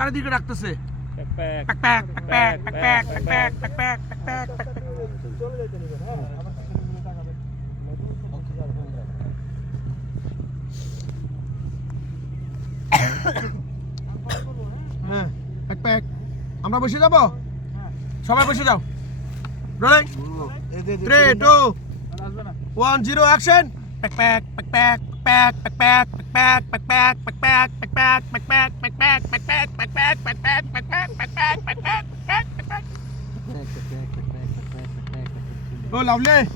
চারিদিকে ডাকতেছে হ্যাঁ আমরা বসে যাব সবাই বসে যাও রোলিং 3 2 1 0 অ্যাকশন Oh, lovely.